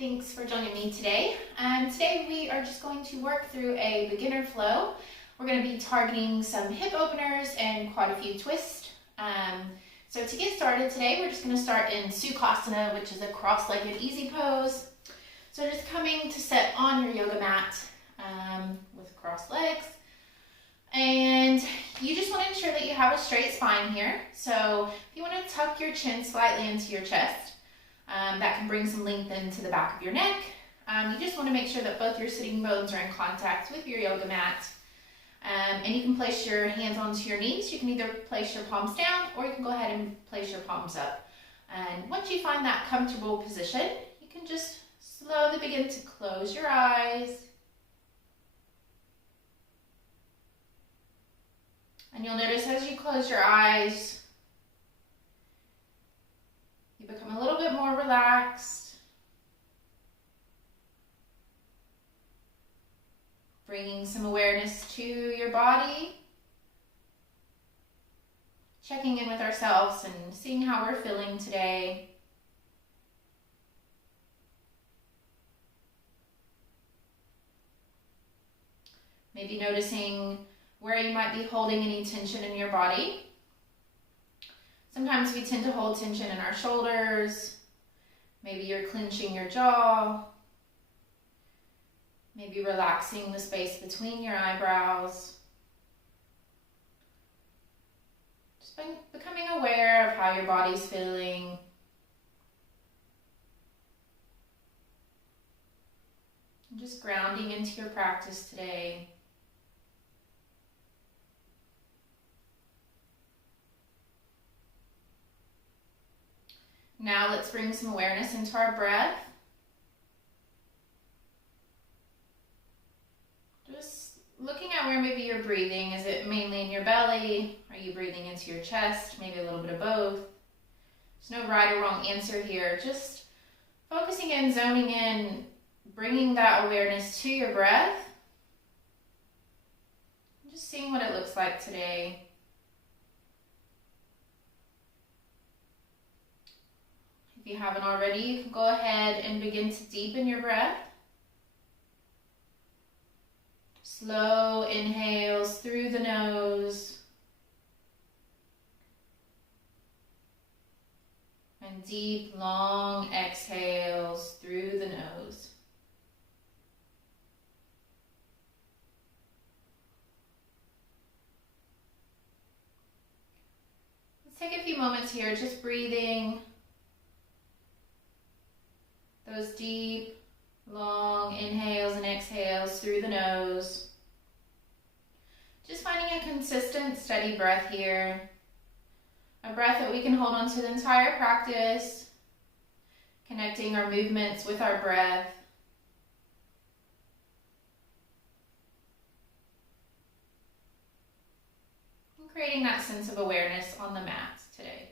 Thanks for joining me today. Today we are just going to work through a beginner flow. We're going to be targeting some hip openers and quite a few twists. So to get started today, we're just going to start in Sukhasana, which is a cross-legged easy pose. So just coming to sit on your yoga mat with crossed legs. And you just want to ensure that you have a straight spine here. So if you want to tuck your chin slightly into your chest, that can bring some length into the back of your neck. You just want to make sure that both your sitting bones are in contact with your yoga mat. And you can place your hands onto your knees. You can either place your palms down or you can go ahead and place your palms up. And once you find that comfortable position, you can just slowly begin to close your eyes. And you'll notice as you close your eyes, you become a little bit more relaxed, bringing some awareness to your body, checking in with ourselves and seeing how we're feeling today. Maybe noticing where you might be holding any tension in your body. Sometimes we tend to hold tension in our shoulders. Maybe you're clenching your jaw. Maybe relaxing the space between your eyebrows. Just becoming aware of how your body's feeling. And just grounding into your practice today. Now let's bring some awareness into our breath. Just looking at where maybe you're breathing. Is it mainly in your belly? Are you breathing into your chest? Maybe a little bit of both. There's no right or wrong answer here. Just focusing in, zoning in, bringing that awareness to your breath. Just seeing what it looks like today. If you haven't already, you can go ahead and begin to deepen your breath. Slow inhales through the nose. And deep, long exhales through the nose. Let's take a few moments here, just breathing. Those deep, long inhales and exhales through the nose. Just finding a consistent, steady breath here. A breath that we can hold on to the entire practice. Connecting our movements with our breath. And creating that sense of awareness on the mat today.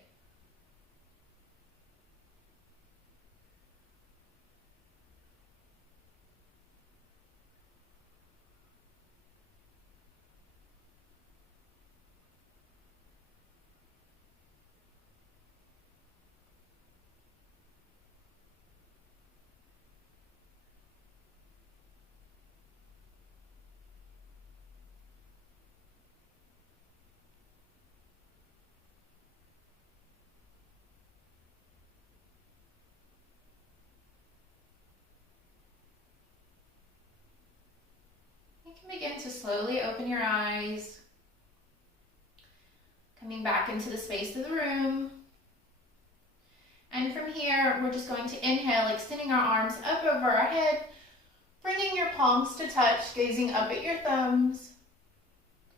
You can begin to slowly open your eyes, coming back into the space of the room. And from here, we're just going to inhale, extending our arms up over our head, bringing your palms to touch, gazing up at your thumbs.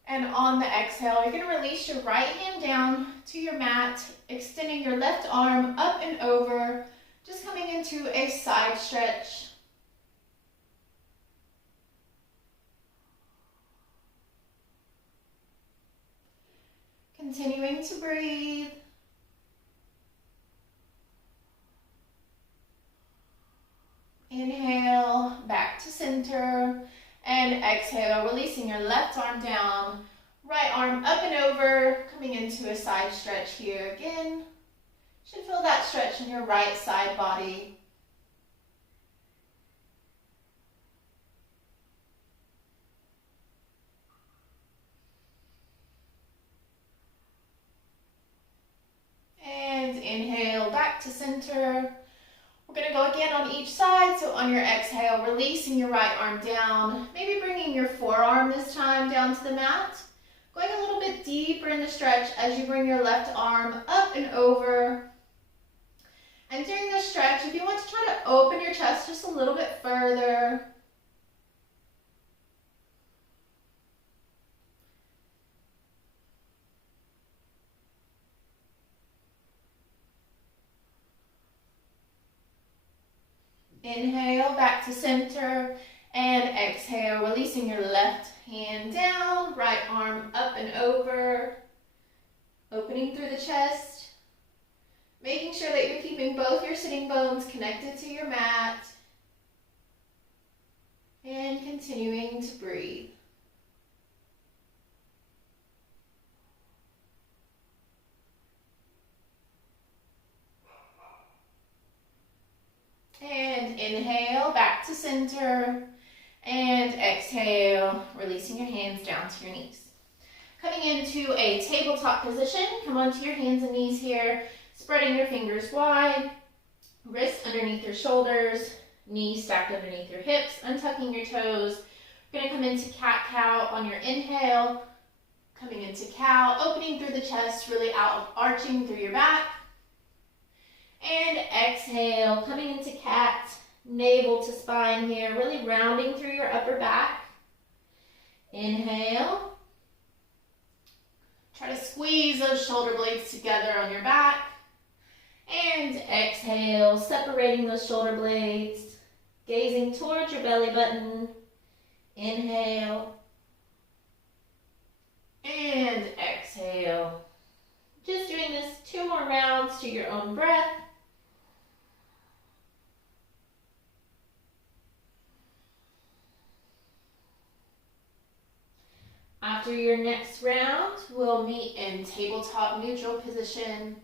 And on the exhale, you're going to release your right hand down to your mat, extending your left arm up and over, just coming into a side stretch. Continuing to breathe. Inhale, back to center, and exhale, releasing your left arm down, right arm up and over, coming into a side stretch here again. Should feel that stretch in your right side body. back to center. We're going to go again on each side. So on your exhale, releasing your right arm down, maybe bringing your forearm this time down to the mat. Going a little bit deeper in the stretch as you bring your left arm up and over. And during this stretch, if you want to try to open your chest just a little bit further. Inhale, back to center, and exhale, releasing your left hand down, right arm up and over, opening through the chest, making sure that you're keeping both your sitting bones connected to your mat, and continuing to breathe. And inhale, back to center, and exhale, releasing your hands down to your knees. Coming into a tabletop position, come onto your hands and knees here, spreading your fingers wide, wrists underneath your shoulders, knees stacked underneath your hips, untucking your toes. We're going to come into cat-cow on your inhale, coming into cow, opening through the chest, really out, arching through your back. And exhale, coming into cat, navel to spine here, really rounding through your upper back. Inhale. Try to squeeze those shoulder blades together on your back. And exhale, separating those shoulder blades, gazing towards your belly button. Inhale. And exhale. Just doing this 2 more rounds to your own breath. After your next round, we'll meet in tabletop neutral position.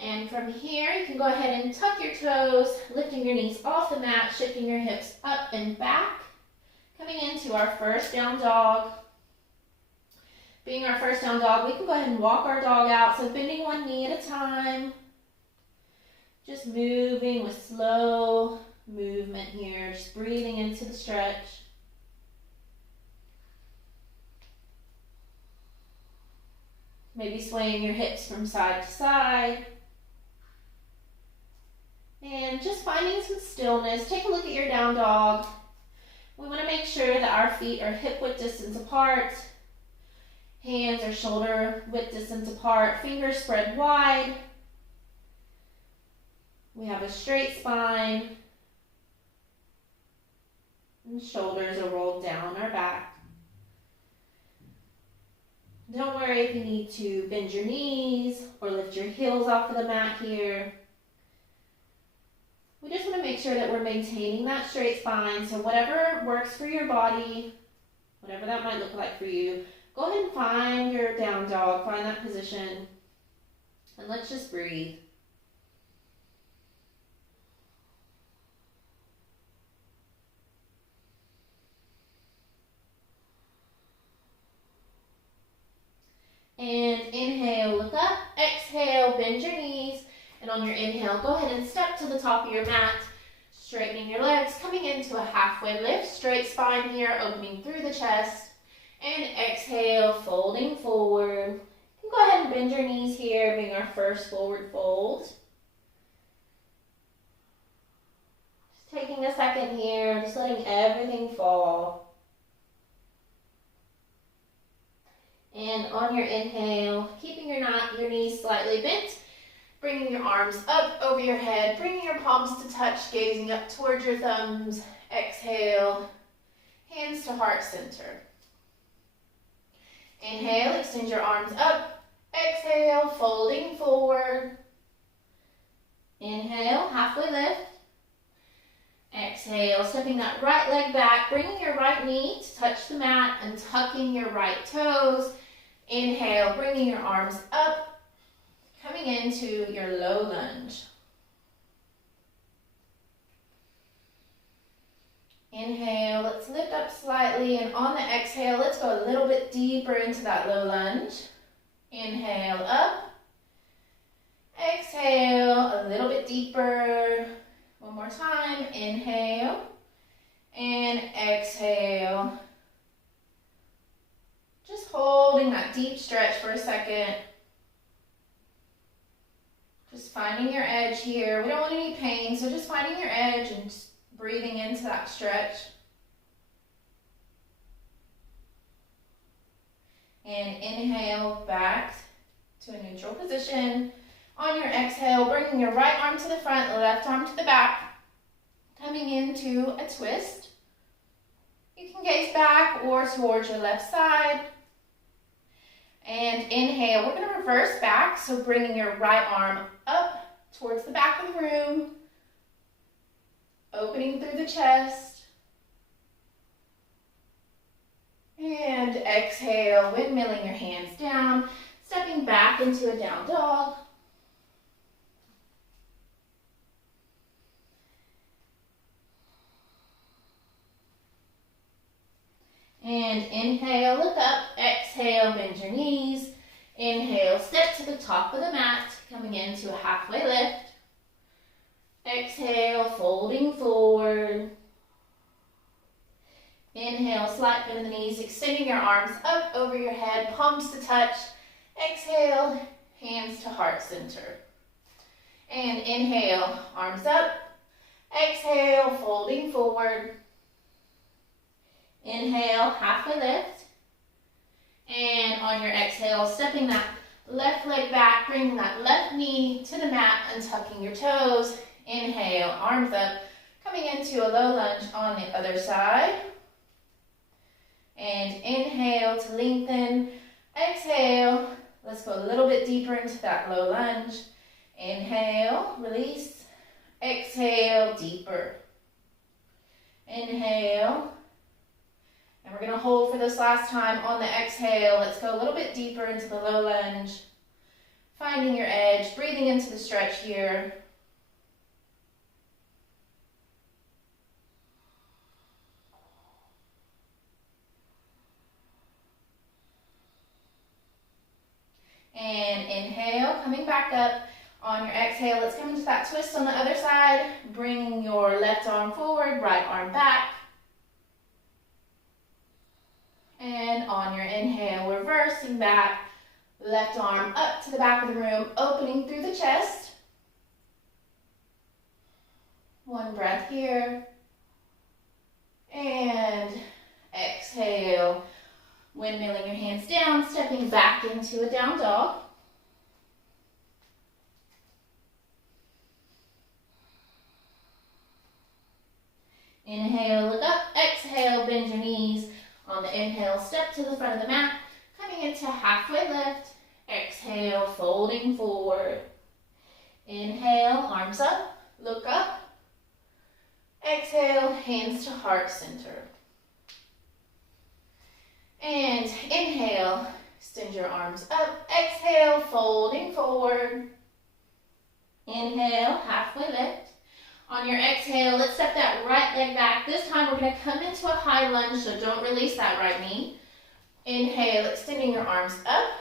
And from here, you can go ahead and tuck your toes, lifting your knees off the mat, shifting your hips up and back. Coming into our first down dog. Being our first down dog, we can go ahead and walk our dog out, so bending one knee at a time. Just moving with slow movement here, just breathing into the stretch. Maybe swaying your hips from side to side. And just finding some stillness. Take a look at your down dog. We want to make sure that our feet are hip width distance apart. Hands are shoulder width distance apart. Fingers spread wide. We have a straight spine, and shoulders are rolled down our back. Don't worry if you need to bend your knees or lift your heels off of the mat here. We just want to make sure that we're maintaining that straight spine, so whatever works for your body, whatever that might look like for you, go ahead and find your down dog, find that position, and let's just breathe. And inhale, look up. Exhale, bend your knees. And on your inhale, go ahead and step to the top of your mat, straightening your legs, coming into a halfway lift, straight spine here, opening through the chest. And exhale, folding forward. You can go ahead and bend your knees here, being our first forward fold. Just taking a second here, just letting everything fall. And on your inhale, keeping your knees slightly bent, bringing your arms up over your head, bringing your palms to touch, gazing up towards your thumbs. Exhale, hands to heart center. Inhale, extend your arms up. Exhale, folding forward. Inhale, halfway lift. Exhale, stepping that right leg back, bringing your right knee to touch the mat and tucking your right toes. Inhale, bringing your arms up, coming into your low lunge. Inhale, let's lift up slightly, and on the exhale, let's go a little bit deeper into that low lunge. Inhale, up. Exhale, a little bit deeper. One more time, inhale, and exhale. Just holding that deep stretch for a second. Just finding your edge here. We don't want any pain, so just finding your edge and just breathing into that stretch. And inhale back to a neutral position. On your exhale, bringing your right arm to the front, left arm to the back, coming into a twist. You can gaze back or towards your left side. And inhale, we're going to reverse back, so bringing your right arm up towards the back of the room, opening through the chest. And exhale, windmilling your hands down, stepping back into a down dog. And inhale, look up. Exhale, bend your knees. Inhale, step to the top of the mat, coming into a halfway lift. Exhale, folding forward. Inhale, slight bend the knees, extending your arms up over your head, palms to touch. Exhale, hands to heart center. And inhale, arms up. Exhale, folding forward. Inhale, halfway lift. And on your exhale, stepping that left leg back, bringing that left knee to the mat and tucking your toes. Inhale, arms up, coming into a low lunge on the other side. And inhale to lengthen. Exhale, let's go a little bit deeper into that low lunge. Inhale, release. Exhale, deeper. Inhale. And we're going to hold for this last time on the exhale. Let's go a little bit deeper into the low lunge. Finding your edge, breathing into the stretch here. And inhale, coming back up. On your exhale, let's come into that twist on the other side. Bringing your left arm forward, right arm back. And on your inhale, reversing back, left arm up to the back of the room, opening through the chest. One breath here. And exhale, windmilling your hands down, stepping back into a down dog. Inhale, look up. Exhale, bend your knees. On the inhale, step to the front of the mat, coming into halfway lift. Exhale, folding forward. Inhale, arms up, look up. Exhale, hands to heart center. And inhale, extend your arms up. Exhale, folding forward. Inhale, halfway lift. On your exhale, let's step that right leg back. This time we're going to come into a high lunge, so don't release that right knee. Inhale, extending your arms up.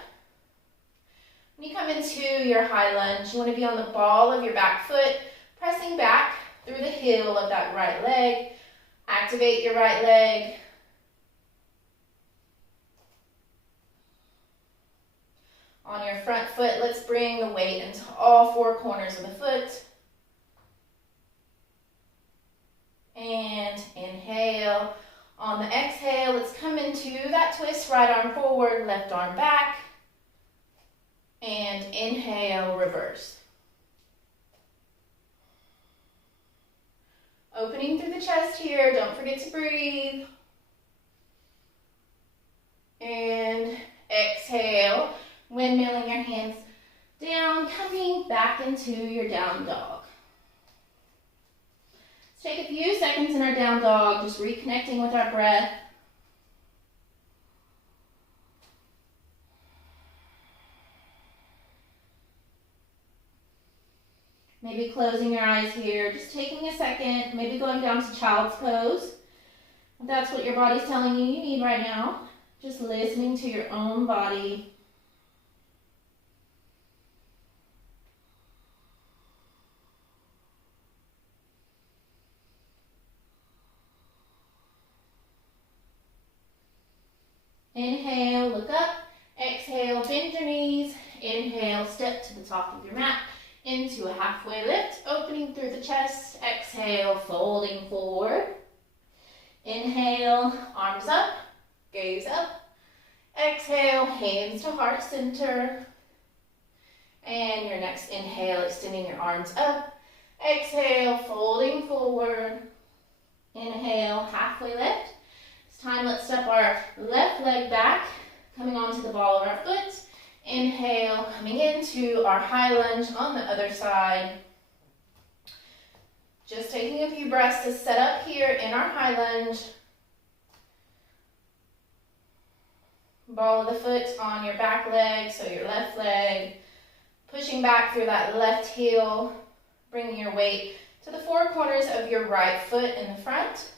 When you come into your high lunge, you want to be on the ball of your back foot, pressing back through the heel of that right leg. Activate your right leg. On your front foot, let's bring the weight into all four corners of the foot. And inhale. On the exhale, let's come into that twist, right arm forward, left arm back. And inhale, reverse. Opening through the chest here, don't forget to breathe. And exhale, windmilling your hands down, coming back into your down dog. Let's take a few seconds in our down dog, just reconnecting with our breath. Maybe closing your eyes here, just taking a second, maybe going down to child's pose. If that's what your body's telling you you need right now, just listening to your own body. Inhale, look up. Exhale, bend your knees. Inhale, step to the top of your mat into a halfway lift, opening through the chest. Exhale, folding forward. Inhale, arms up, gaze up. Exhale, hands to heart center. And your next inhale, extending your arms up. Exhale, folding forward. Inhale, halfway lift. This time, let's step our left leg back, coming onto the ball of our foot. Inhale, coming into our high lunge on the other side. Just taking a few breaths to set up here in our high lunge. Ball of the foot on your back leg, so your left leg. Pushing back through that left heel, bringing your weight to the four corners of your right foot in the front.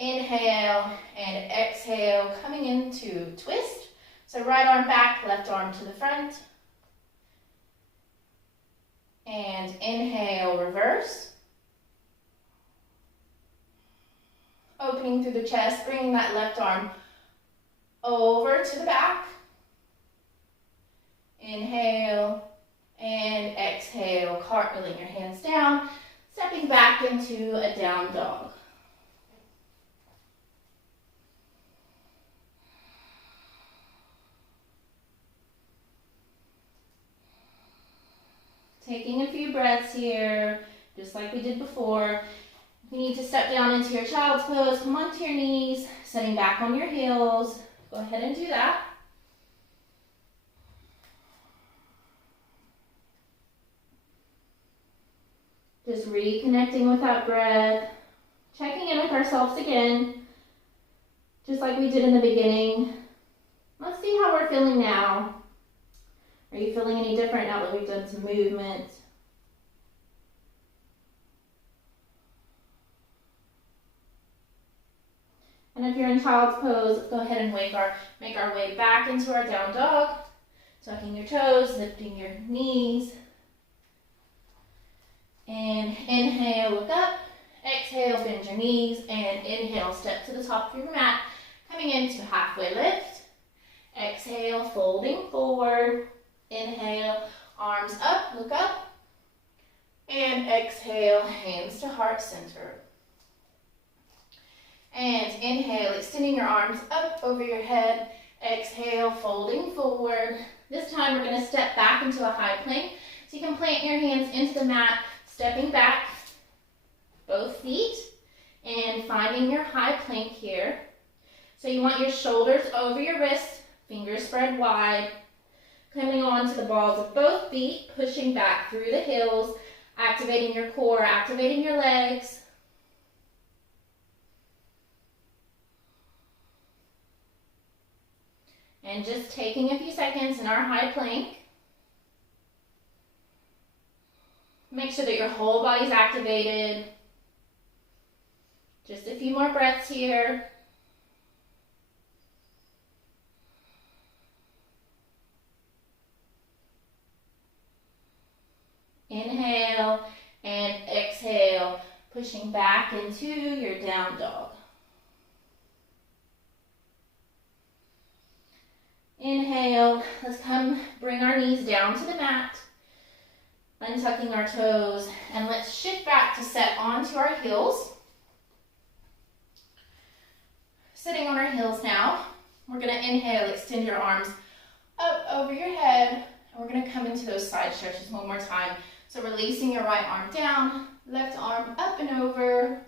Inhale and exhale, coming into twist. So right arm back, left arm to the front. And inhale, reverse. Opening through the chest, bringing that left arm over to the back. Inhale and exhale, cartwheeling your hands down, stepping back into a down dog. Taking a few breaths here, just like we did before. If you need to step down into your child's pose, come onto your knees, setting back on your heels. Go ahead and do that. Just reconnecting with that breath, checking in with ourselves again, just like we did in the beginning. Let's see how we're feeling now. Are you feeling any different now that we've done some movement? And if you're in child's pose, go ahead and make our way back into our down dog. Tucking your toes, lifting your knees. And inhale, look up. Exhale, bend your knees. And inhale, step to the top of your mat. Coming into halfway lift. Exhale, folding forward. Inhale, arms up, look up. And exhale, hands to heart center. And inhale, extending your arms up over your head. Exhale, folding forward. This time we're going to step back into a high plank. So you can plant your hands into the mat, stepping back, both feet, and finding your high plank here. So you want your shoulders over your wrists, fingers spread wide, coming onto the balls of both feet, pushing back through the heels, activating your core, activating your legs. And just taking a few seconds in our high plank. Make sure that your whole body's activated. Just a few more breaths here. Inhale and exhale, pushing back into your down dog. Inhale, let's bring our knees down to the mat, untucking our toes, and let's shift back to set onto our heels. Sitting on our heels now, we're going to inhale, extend your arms up over your head, and we're going to come into those side stretches one more time. So releasing your right arm down, left arm up and over.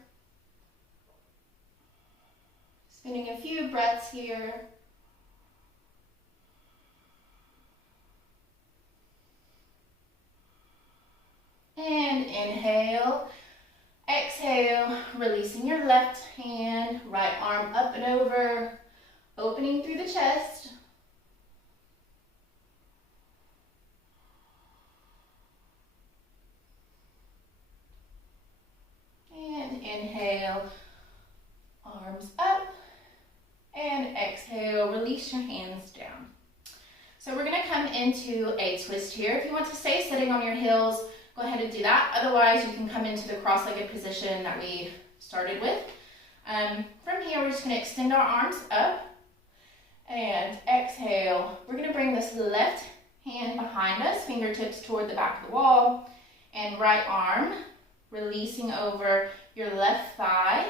Spinning a few breaths here. And inhale, exhale, releasing your left hand, right arm up and over, opening through the chest. And inhale, exhale, release your hands down. So we're gonna come into a twist here. If you want to stay sitting on your heels, go ahead and do that. Otherwise, you can come into the cross-legged position that we started with. From here, we're just gonna extend our arms up and exhale. We're gonna bring this left hand behind us, fingertips toward the back of the wall, and right arm releasing over your left thigh.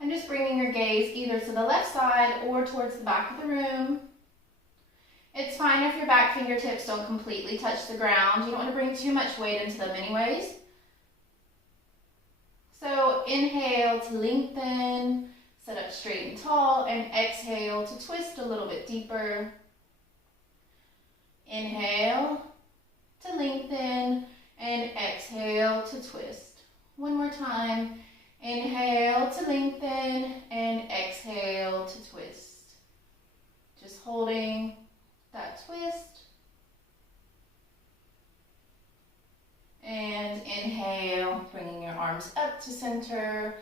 And just bringing your gaze either to the left side or towards the back of the room. It's fine if your back fingertips don't completely touch the ground. You don't want to bring too much weight into them anyways. So inhale to lengthen, sit up straight and tall, and exhale to twist a little bit deeper. Inhale to lengthen, and exhale to twist. One more time. Inhale to lengthen, and exhale to twist. Just holding that twist. And inhale, bringing your arms up to center.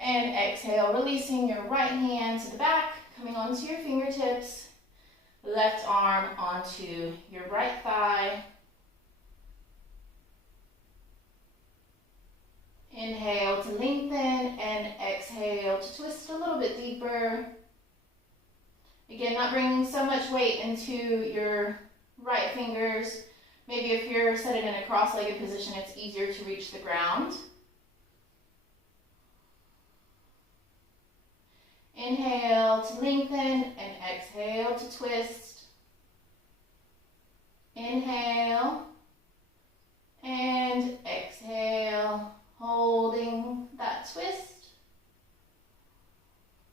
And exhale, releasing your right hand to the back, coming onto your fingertips. Left arm onto your right thigh. Inhale to lengthen and exhale to twist a little bit deeper. Again, not bringing so much weight into your right fingers. Maybe if you're sitting in a cross-legged position, it's easier to reach the ground. Inhale to lengthen and exhale to twist. Inhale and exhale, holding that twist.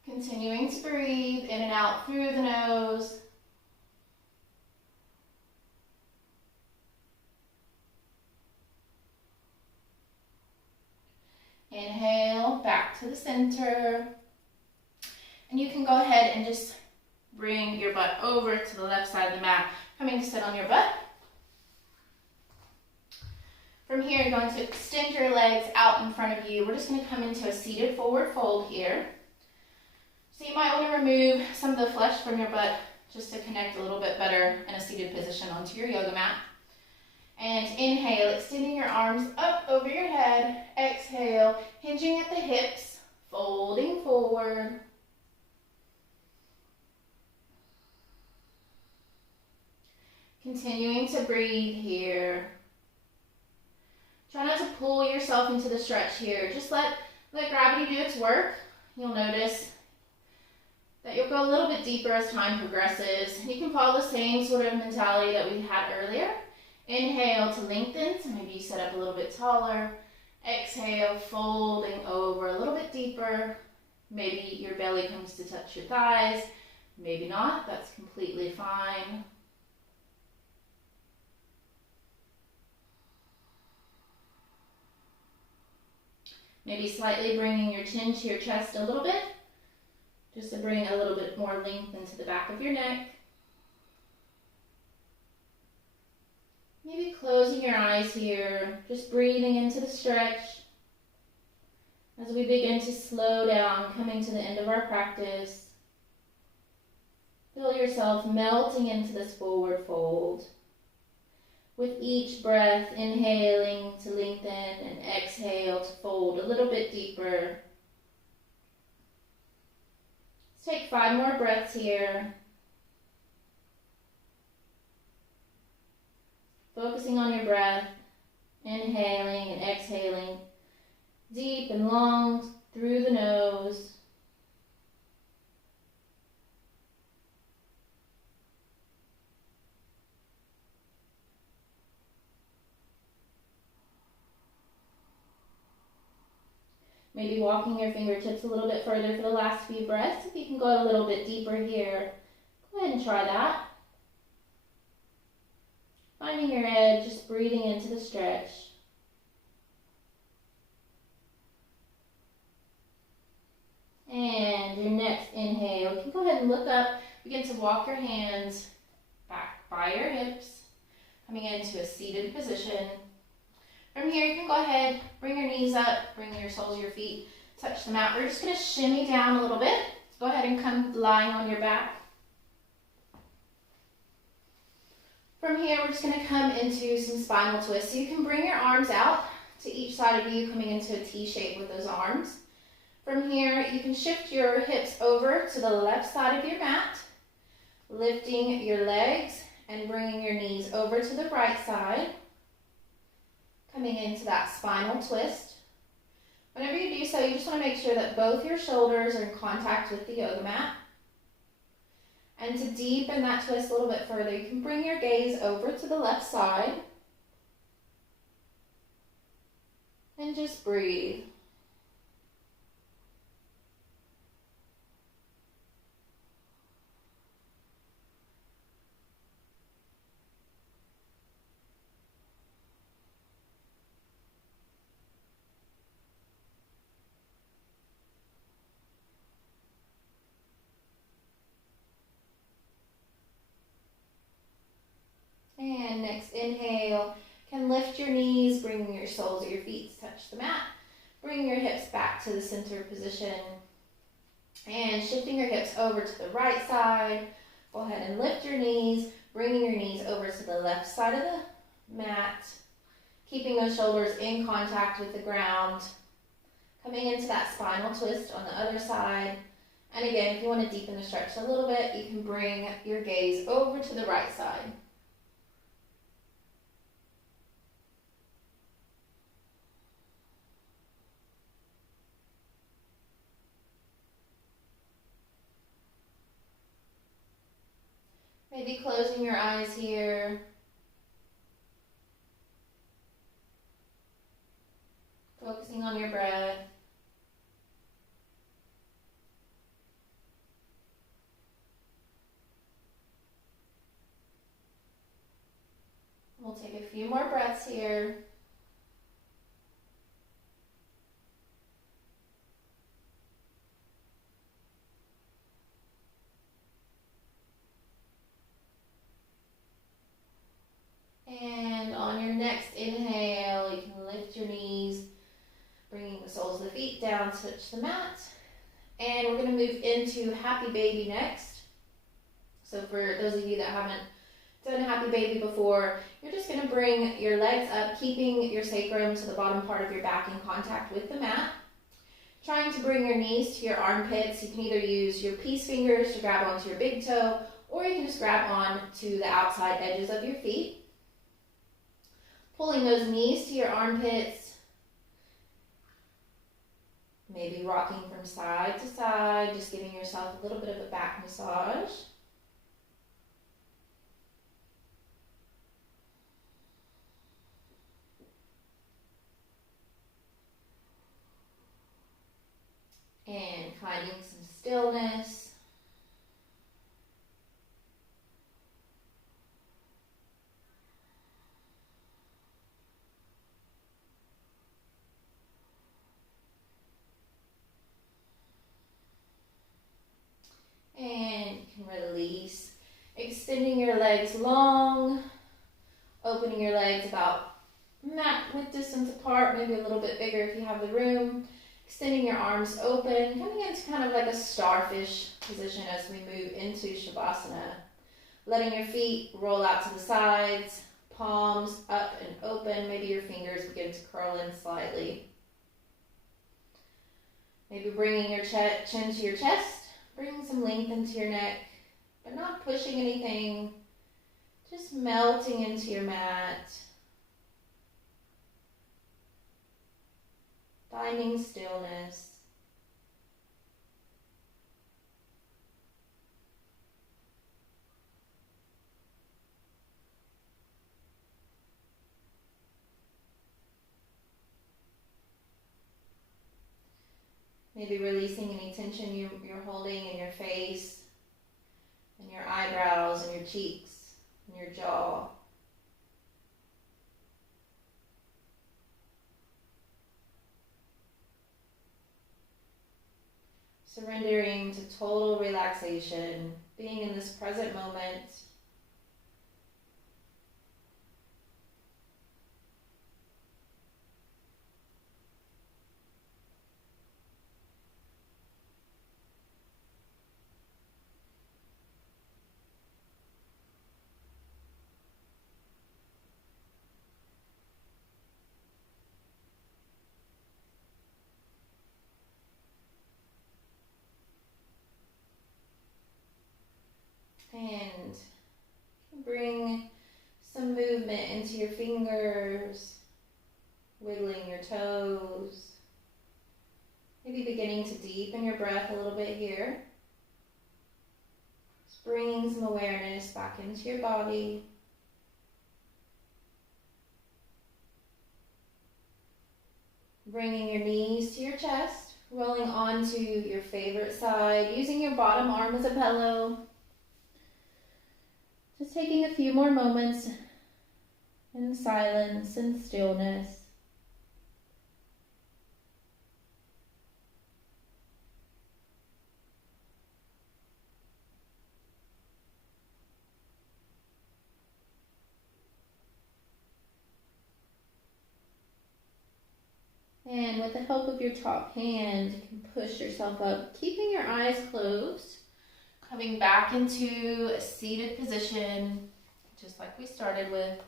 Continuing to breathe in and out through the nose. Inhale, back to the center. And you can go ahead and just bring your butt over to the left side of the mat, coming to sit on your butt. From here, you're going to extend your legs out in front of you. We're just going to come into a seated forward fold here. So you might want to remove some of the flesh from your butt just to connect a little bit better in a seated position onto your yoga mat. And inhale, extending your arms up over your head. Exhale, hinging at the hips, folding forward. Continuing to breathe here. Try not to pull yourself into the stretch here. Just let gravity do its work. You'll notice that you'll go a little bit deeper as time progresses. You can follow the same sort of mentality that we had earlier. Inhale to lengthen, so maybe you sit up a little bit taller. Exhale, folding over a little bit deeper. Maybe your belly comes to touch your thighs. Maybe not, that's completely fine. Maybe slightly bringing your chin to your chest a little bit, just to bring a little bit more length into the back of your neck. Maybe closing your eyes here, just breathing into the stretch. As we begin to slow down, coming to the end of our practice, feel yourself melting into this forward fold. With each breath, inhaling to lengthen and exhale to fold a little bit deeper. Let's take 5 more breaths here. Focusing on your breath, inhaling and exhaling, deep and long through the nose. Maybe walking your fingertips a little bit further for the last few breaths. If you can go a little bit deeper here, go ahead and try that. Finding your edge, just breathing into the stretch. And your next inhale, you can go ahead and look up. Begin to walk your hands back by your hips, coming into a seated position. From here, you can go ahead, bring your knees up, bring your soles of your feet, touch the mat. We're just going to shimmy down a little bit Go ahead and come lying on your back. From here, we're just going to come into some spinal twists. So you can bring your arms out to each side of you, coming into a T shape with those arms. From here, you can shift your hips over to the left side of your mat, lifting your legs and bringing your knees over to the right side, coming into that spinal twist. Whenever you do so, you just want to make sure that both your shoulders are in contact with the yoga mat. And to deepen that twist a little bit further, you can bring your gaze over to the left side and just breathe. And next inhale, can lift your knees, bringing your soles of your feet to touch the mat. Bring your hips back to the center position. And shifting your hips over to the right side. Go ahead and lift your knees, bringing your knees over to the left side of the mat. Keeping those shoulders in contact with the ground. Coming into that spinal twist on the other side. And again, if you want to deepen the stretch a little bit, you can bring your gaze over to the right side. Maybe closing your eyes here. Focusing on your breath. We'll take a few more breaths here. And on your next inhale, you can lift your knees, bringing the soles of the feet down, touch the mat. And we're going to move into Happy Baby next. So for those of you that haven't done Happy Baby before, you're just going to bring your legs up, keeping your sacrum to the bottom part of your back in contact with the mat. Trying to bring your knees to your armpits. You can either use your peace fingers to grab onto your big toe, or you can just grab on to the outside edges of your feet. Pulling those knees to your armpits, maybe rocking from side to side, just giving yourself a little bit of a back massage. And finding some stillness. And you can release, extending your legs long, opening your legs about mat width distance apart, maybe a little bit bigger if you have the room. Extending your arms open, coming into kind of like a starfish position as we move into Shavasana. Letting your feet roll out to the sides, palms up and open. Maybe your fingers begin to curl in slightly. Maybe bringing your chin to your chest. Bring some length into your neck, but not pushing anything, just melting into your mat. Finding stillness. Maybe releasing any tension you're holding in your face, and your eyebrows, and your cheeks, and your jaw. Surrendering to total relaxation, being in this present moment. your fingers, wiggling your toes. Maybe beginning to deepen your breath a little bit here. Just bringing some awareness back into your body. Bringing your knees to your chest, rolling onto your favorite side, using your bottom arm as a pillow. Just taking a few more moments in silence and stillness. And with the help of your top hand, you can push yourself up, keeping your eyes closed, coming back into a seated position, just like we started with.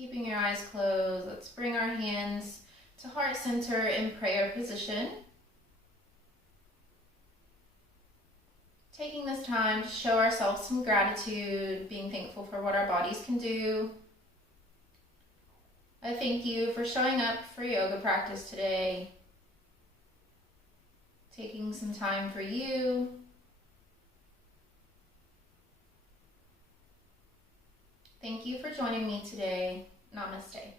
Keeping your eyes closed, let's bring our hands to heart center in prayer position. Taking this time to show ourselves some gratitude, being thankful for what our bodies can do. I thank you for showing up for yoga practice today. Taking some time for you. Thank you for joining me today. Namaste.